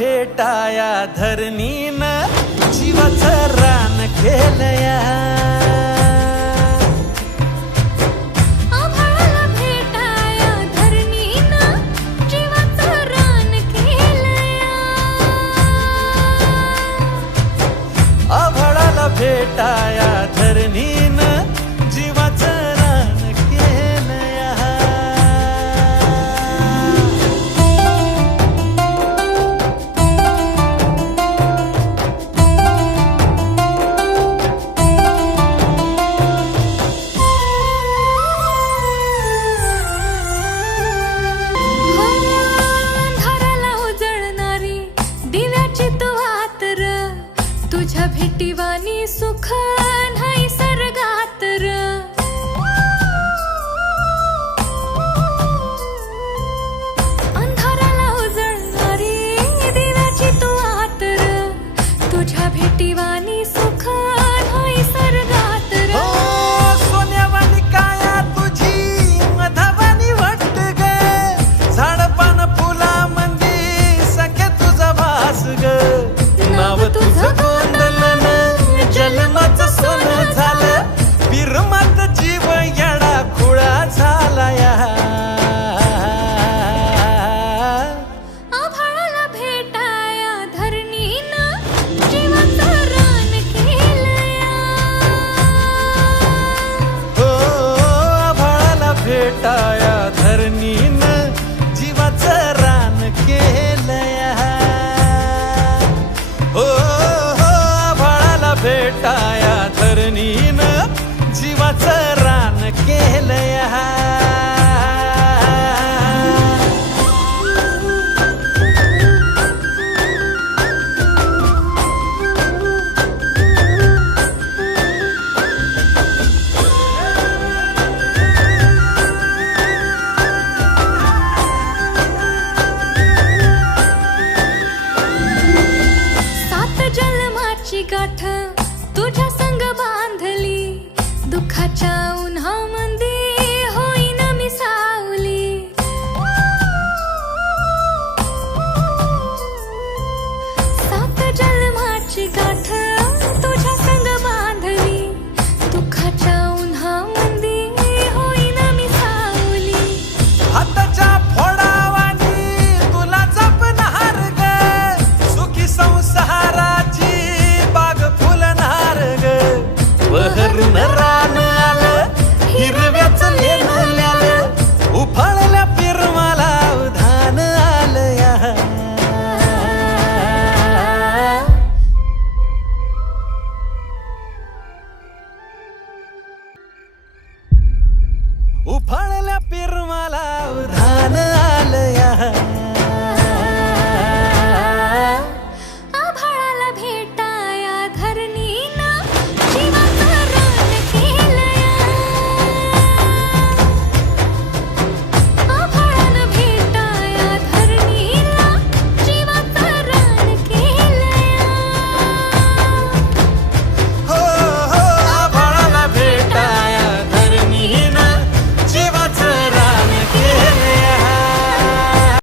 भेटाया धरणीन जीवाचं रान केलया. आभाळाला भेटाया धरणीन जीवाचं रान केलया. आभाळाला भेटाया धरणीन जीवाचं रान केलया. अंधाराला उजळणारी दिव्याची तू आतर, तुझ्या भेटीवानी सुख नाही सर्गात र. अंधाराला उजळणारी दिव्याची तू आतर, तुझ्या भेटीवानी सुख नाही सर्गात र. हो सोन्यावानी काया तुझी मधावानी वाटत ग. झाडपान फुला मंदी सखे तुझा भास ग. नाव तुझं गोंधलन जन्माचं सोनं झालं. बिरमात जीव येडा खुळा झालाया. आभाळाला भेटाया धरणीन जीवाचं रान केलया. हो आभाळाला भेटाया धरणीन जीवाचं रान केलया. हो आभाळाला भेटाया धरणीन जीवाचं रान केलया. सात जन्माची गाठ तुझ्या संग बांधली, दुःखाच्या उन्हामंदी